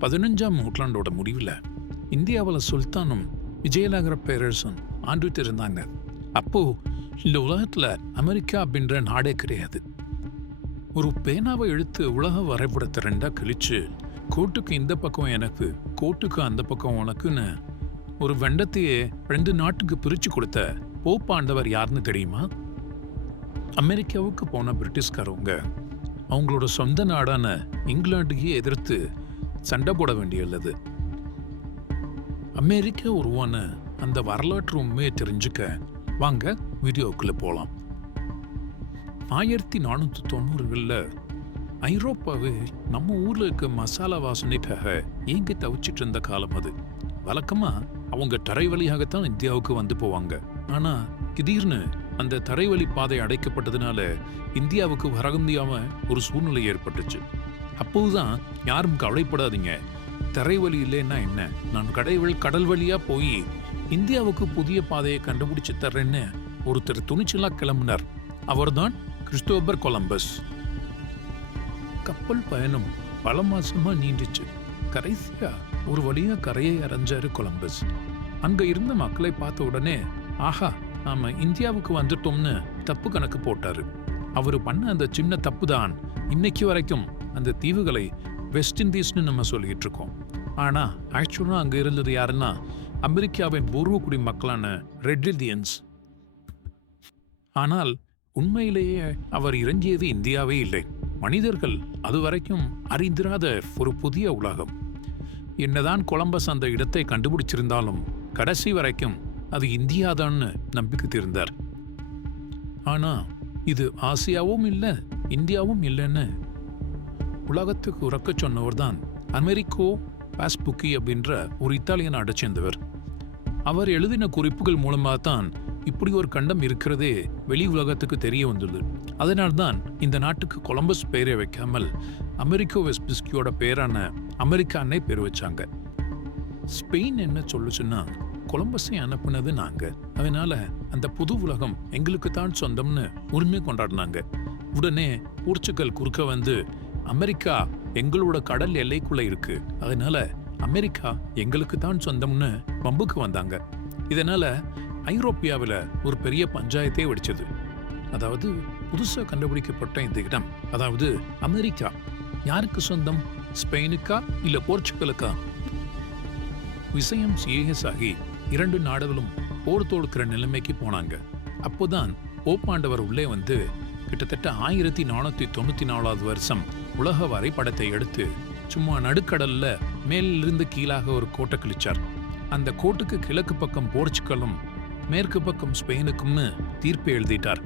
பதினஞ்சாம் நூற்றாண்டோட முடிவில் இந்தியாவில் சுல்தானும் விஜயநகர பேரரசும் ஆண்டுட்டு இருந்தாங்க அப்போ இந்த உலகத்தில் அமெரிக்கா அப்படின்ற நாடே கிடையாது. ஒரு பேனாவை எழுத்து உலக வரைபடத்தை ரெண்டாக கழித்து கோட்டுக்கு இந்த பக்கம் எனக்கு கோட்டுக்கு அந்த பக்கம் உனக்குன்னு ஒரு வெண்டத்தையே ரெண்டு நாட்டுக்கு பிரித்து கொடுத்த போப்பாண்டவர் யாருன்னு தெரியுமா? அமெரிக்காவுக்கு போன பிரிட்டிஷ்காரவங்க அவங்களோட சொந்த நாடான இங்கிலாண்டுக்கே எதிர்த்து சண்டை போட வேண்டியுள்ளது. அமெரிக்கா உருவான அந்த வரலாற்று உண்மையை தெரிஞ்சுக்க வாங்க வீடியோக்குள்ளே போகலாம் ஆயிரத்தி நானூற்றி தொண்ணூறுகளில் ஐரோப்பாவே நம்ம ஊரில் இருக்க மசாலா வாசனைக்காக ஏங்கி தவிச்சிட்டு இருந்த காலம் அது. வழக்கமாக அவங்க தரை வழியாகத்தான் இந்தியாவுக்கு வந்து போவாங்க. ஆனால் திடீர்னு அந்த தரைவழி பாதை அடைக்கப்பட்டதுனால இந்தியாவுக்கு வர ஒரு சூழ்நிலை ஏற்பட்டுச்சு. அப்போதுதான் யாரும் கவலைப்படாதீங்க. தரைவழி இல்லைன்னா என்ன? நான் கடைவள் கடல் வழியா போய் இந்தியாவுக்கு புதிய பாதையை கண்டுபிடிச்சு தர்றேன்னு ஒருத்தர் துணிச்சலா கிளம்பினார். அவர்தான் கிறிஸ்டோபர் கொலம்பஸ். கப்பல் பயணம் பல மாசமா நீண்டுச்சு. கடைசியா ஒரு வழியா கரையை அரைஞ்சாரு கொலம்பஸ். அங்க இருந்த மக்களை பார்த்த உடனே ஆஹா நாம இந்தியாவுக்கு வந்துட்டோம்னு தப்பு கணக்கு போட்டாரு. அவர் பண்ண அந்த சின்ன தப்பு தான் இன்னைக்கு வரைக்கும் அந்த தீவுகளை வெஸ்ட் இண்டீஸ்னு நம்ம சொல்லிட்டு இருக்கோம். ஆனா ஆக்சுவலாக அங்கே இருந்தது யாருன்னா அமெரிக்காவின் பூர்வக்குடி மக்களான ரெட் இந்தியன்ஸ் ஆனால் உண்மையிலேயே அவர் இறங்கியது இந்தியாவே இல்லை. மனிதர்கள் அதுவரைக்கும் அறிந்திராத ஒரு புதிய உலகம். என்னதான் கொலம்பஸ் அந்த இடத்தை கண்டுபிடிச்சிருந்தாலும் கடைசி வரைக்கும் அது இந்தியாதான்னு நம்பிக்கை தெரிந்தார். ஆனால் இது ஆசியாவும் இல்லை இந்தியாவும் இல்லைன்னு உலகத்துக்கு உறக்கச் சொன்னவர் தான் அமெரிக்கோ பாஸ்புக்கி அப்படின்ற ஒரு இத்தாலியன் நாட்டை சேர்ந்தவர். அவர் எழுதின குறிப்புகள் மூலமாக தான் இப்படி ஒரு கண்டம் இருக்கிறதே வெளி உலகத்துக்கு தெரிய வந்துள்ளது. அதனால்தான் இந்த நாட்டுக்கு கொலம்பஸ் பெயரை வைக்காமல் அமெரிக்கோ வெஸ்பிஸ்கியோட பேரான அமெரிக்கானே பேர் வச்சாங்க. ஸ்பெயின் என்ன சொல்லுச்சுன்னா கொலம்பஸை அனுப்புனது நாங்கள் அதனால அந்த புது உலகம் எங்களுக்கு தான் சொந்தம்னு உரிமை கொண்டாடினாங்க. உடனே போர்ச்சுகல் குறுக்க வந்து அமெரிக்கா எங்களோட கடல் எல்லைக்குள்ள இருக்கு. அதனால அமெரிக்கா எங்களுக்கு தான் சொந்தம்னு பம்புக்கு வந்தாங்க. இதனால ஐரோப்பியாவில் ஒரு பெரிய பஞ்சாயத்தே வெடிச்சது. அதாவது புதுசா கண்டுபிடிக்கப்பட்ட இந்த இடம். அதாவது அமெரிக்கா. யாருக்கு சொந்தம்? ஸ்பெயினுக்கா இல்ல போர்ச்சுகலுக்கா? விஷயம் சீரியஸ் ஆகி இரண்டு நாடுகளும் போர் தோடுக்கிற நிலைமைக்கு போனாங்க. அப்போதான் போப்பாண்டவர் உள்ளே வந்து கிட்டத்தட்ட ஆயிரத்தி நானூத்தி தொண்ணூத்தி நாலாவது வருஷம் உலக வரைபடத்தை எடுத்து சும்மா நடுக்கடல்ல மேலிருந்து கீழாக ஒரு கோட்டை கிழிச்சார். அந்த கோட்டுக்கு கிழக்கு பக்கம் போர்ச்சுகலும் மேற்கு பக்கம் ஸ்பெயினுக்கும்னு தீர்ப்பு எழுதிட்டார்.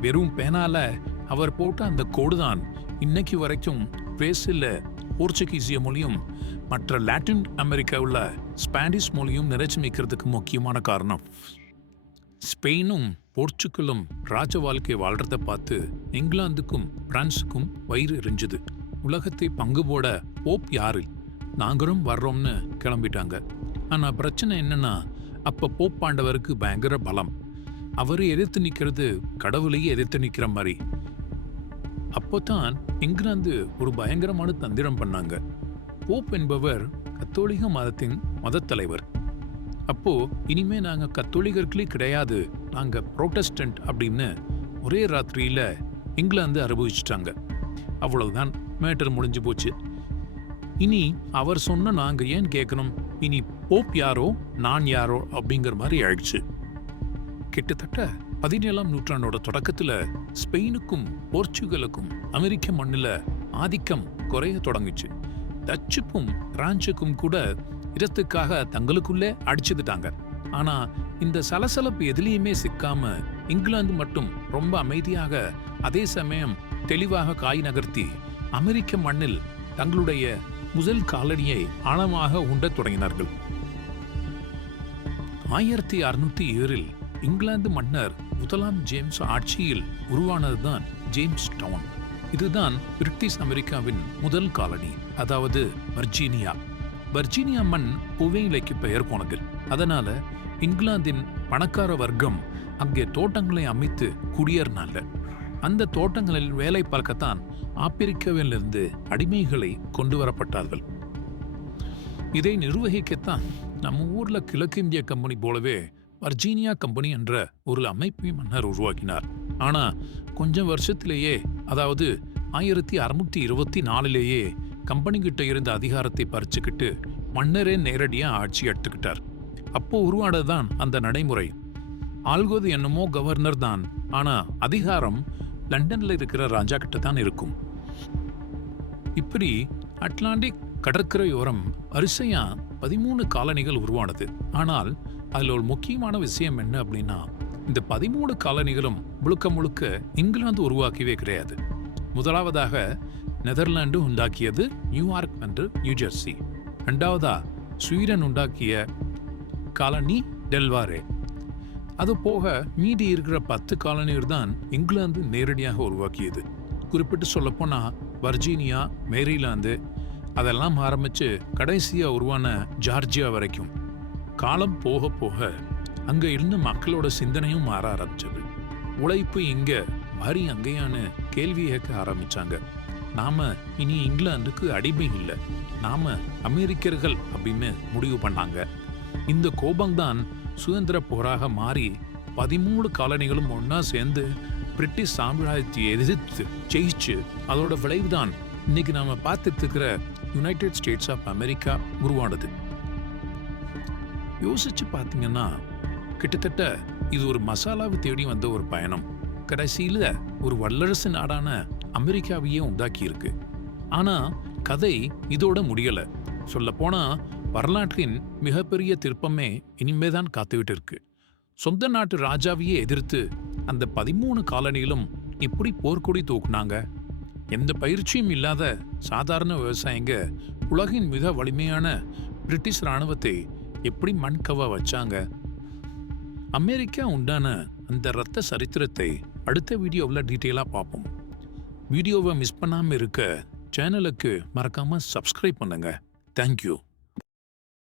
வெறும் பேனால அவர் போட்ட அந்த கோடுதான் இன்னைக்கு வரைக்கும் பிரேசில்ல போர்ச்சுகீசிய மொழியும் மற்ற லாட்டின் அமெரிக்காவில் ஸ்பானிஷ் மொழியும் நிறைச்சு நிற்கிறதுக்கு முக்கியமான காரணம். ஸ்பெயினும் போர்ச்சுகலும் ராஜ வாழ்க்கை வாழ்றத பார்த்து இங்கிலாந்துக்கும் பிரான்ஸுக்கும் வயிறு எரிஞ்சுது. உலகத்தை பங்கு போட போப் யாரு? நாங்களும் வர்றோம்னு கிளம்பிட்டாங்க. ஆனால் பிரச்சனை என்னன்னா அப்போ போப் பாண்டவருக்கு பயங்கர பலம். அவரை எதிர்த்து நிற்கிறது கடவுளையே எதிர்த்து நிற்கிற மாதிரி. அப்போதான் இங்கிலாந்து ஒரு பயங்கரமான தந்திரம் பண்ணாங்க. போப் என்பவர் கத்தோலிக மதத்தின் மதத்தலைவர். தலைவர் அப்போ இனிமே நாங்க கத்தோலிகர்களே கிடையாது. நாங்க புரோட்டஸ்டன்ட் அப்படின்னு ஒரே ராத்திரியில இங்கிலாந்து அனுபவிச்சிட்டாங்க. அவ்வளவுதான் மேட்டர் முடிஞ்சு போச்சு. இனி அவர் சொன்ன நாங்க ஏன் கேட்கணும்? இனி போப் யாரோ நான் யாரோ அப்படிங்கிற மாதிரி ஆயிடுச்சு. கிட்டத்தட்ட பதினேழாம் நூற்றாண்டோட தொடக்கத்துல ஸ்பெயினுக்கும் போர்ச்சுகலுக்கும் அமெரிக்க மண்ணில் ஆதிக்கம் குறைய தொடங்குச்சு. டச்சுக்கும் பிரான்சுக்கும் கூட இடத்துக்காக தங்களுக்குள்ளே அடிச்சுக்கிட்டாங்க. ஆனா இந்த சலசலப்பு எதுலேயுமே சிக்காம இங்கிலாந்து மட்டும் ரொம்ப அமைதியாக அதே சமயம் தெளிவாக காய் நகர்த்தி அமெரிக்க மண்ணில் தங்களுடைய முதல் காலனியை ஆழமாக உண்டத் தொடங்கினார்கள். ஆயிரத்தி அறுநூத்தி ஏழில் இங்கிலாந்து மன்னர் முதலாம் ஜேம்ஸ் ஆட்சியில் உருவானதுதான் ஜேம்ஸ் டவுன். இதுதான் பிரிட்டிஷ் அமெரிக்காவின் முதல் காலனி அதாவது வர்ஜீனியா. வர்ஜீனியா மண் புகையிலைக்கு பெயர் போனது அதனால இங்கிலாந்தின் பணக்கார வர்க்கம் அங்கே தோட்டங்களை அமைத்து குடியேறினாங்க. அந்த தோட்டங்களில் வேலை பார்க்கத்தான் ஆப்பிரிக்காவிலிருந்து அடிமைகளை கொண்டு வரப்பட்டார்கள். இதை நிர்வகிக்கத்தான் நம்ம ஊர்ல கிழக்கு இந்திய கம்பெனி போலவே வர்ஜீனியா கம்பெனி என்ற ஒரு அமைப்பை மன்னர் உருவாக்கினார். ஆனா கொஞ்சம் வருஷத்திலேயே அதாவது ஆயிரத்தி அறுநூத்தி இருபத்தி நாலிலேயே கம்பெனி கிட்ட இருந்த அதிகாரத்தை பறிச்சுக்கிட்டு மன்னரே நேரடியா ஆட்சி எடுத்துக்கிட்டார். அப்போ உருவானதுதான் அந்த நடைமுறை. ஆள்வது என்னமோ கவர்னர் தான். ஆனா அதிகாரம் லண்டன்ல இருக்கிற ராஜா கிட்ட தான் இருக்கும். இப்படி அட்லாண்டிக் கடற்கரையோரம் வரிசையா பதிமூணு காலனிகள் உருவானது. ஆனால் அதில் ஒரு முக்கியமான விஷயம் என்ன அப்படின்னா இந்த பதிமூணு காலனிகளும் முழுக்க முழுக்க இங்கிலாந்து உருவாக்கவே கிடையாது. முதலாவதாக நெதர்லாந்து உண்டாக்கியது நியூயார்க் என்று நியூஜெர்சி ரெண்டாவதா ஸ்வீடன் உண்டாக்கிய காலனி டெல்வாரே அது போக மீதி இருக்கிற பத்து காலனியர் தான் இங்கிலாந்து நேரடியாக உருவாக்கியது. குறிப்பிட்டு சொல்லப்போனா வர்ஜீனியா மேரிலாந்து அதெல்லாம் ஆரம்பித்து கடைசியாக உருவான ஜார்ஜியா வரைக்கும். காலம் போக போக அங்கே இருந்த மக்களோட சிந்தனையும் மாற ஆரம்பிச்சது. உழைப்பு இங்கே வரி அங்கேயான்னு கேள்வி கேட்க ஆரம்பிச்சாங்க. நாம இனி இங்கிலாந்துக்கு அடிமை இல்லை. நாம அமெரிக்கர்கள் அப்படின்னு முடிவு பண்ணாங்க. இந்த கோபம்தான் சுதந்திர போராக மாறி பதிமூணு காலனிகளும் ஒன்றா சேர்ந்து பிரிட்டிஷ் சாம்ராஜ்யத்தை எதிர்த்து ஜெயிச்சு அதோட விளைவு தான் இன்னைக்கு நாம பார்த்துட்டு இருக்கிற யுனைடெட் ஸ்டேட்ஸ் ஆஃப் அமெரிக்கா உருவானது. யோசிச்சு பார்த்தீங்கன்னா கிட்டத்தட்ட இது ஒரு மசாலாவை தேடி வந்த ஒரு பயணம். கடைசியில் ஒரு வல்லரசு நாடான அமெரிக்காவையே உண்டாக்கியிருக்கு. ஆனால் ஆனா கதை இதோட முடியல. சொல்ல போனா வரலாற்றின் மிகப்பெரிய திருப்பமே இனிமேதான் காத்துவிட்டு இருக்கு சொந்த நாட்டு ராஜாவையே எதிர்த்து அந்த பதிமூணு காலனியிலும் இப்படி போர்க்கொடி தூக்குனாங்க. எந்த பயிற்சியும் இல்லாத சாதாரண விவசாயிங்க உலகின் மிக வலிமையான பிரிட்டிஷ் ராணுவத்தை எப்படி மண்கவ வச்சாங்க? அமெரிக்கா உண்டான அந்த இரத்த சரித்திரத்தை அடுத்த வீடியோவில் டீட்டெயிலாக பார்ப்போம். வீடியோவை மிஸ் பண்ணாமல் இருக்க சேனலுக்கு மறக்காமல் சப்ஸ்கிரைப் பண்ணுங்கள் தேங்க்யூ